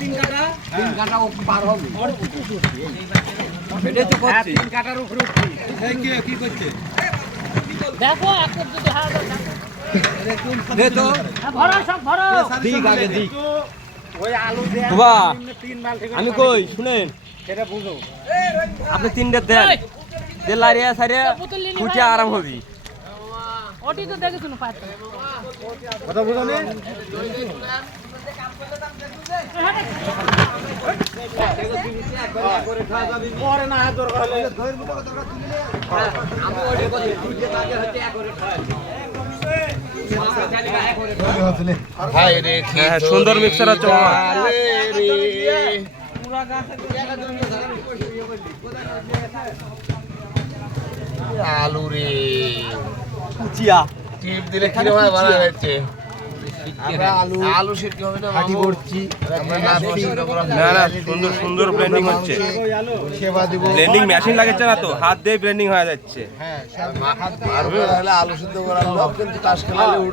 তিন কাটা পার হবে। এটাই তো করছি। 3 কাটার উপরে উঠছি। কি করছে? দেখো এখন যদি হাত দে তো ভরো সব ভরো। দিক আগে দিক। ওই আলু দেয়া বাবা, 3 বালতি করে আমি পানি কই দিবো। শুনেন, সেটা বুঝো। আপনি তিনটে দেন, যে লারিয়া সারিয়া ফুটে আরাম হবি। ওটি তো দেখে শুনো পাচ্ছ কথা বুঝো নে? পরে না হাত দরকার হলে হ্যাঁ, সুন্দর মিক্সার আছে মামা। আলু রে কুচিয়া টিপ দিলে কি হয় ভালো হচ্ছে। আমরা আলু সিদ্ধ হবে না হাঁটি করছি। আমরা না সিদ্ধ করা না না, সুন্দর সুন্দর ব্লেন্ডিং হচ্ছে। সেবা দিব। ব্লেন্ডিং মেশিন লাগছে না তো, হাত দিয়ে ব্লেন্ডিং হয়ে যাচ্ছে। আর হলে আলু সিদ্ধ করার লোক কিন্তু কাজ খেলালে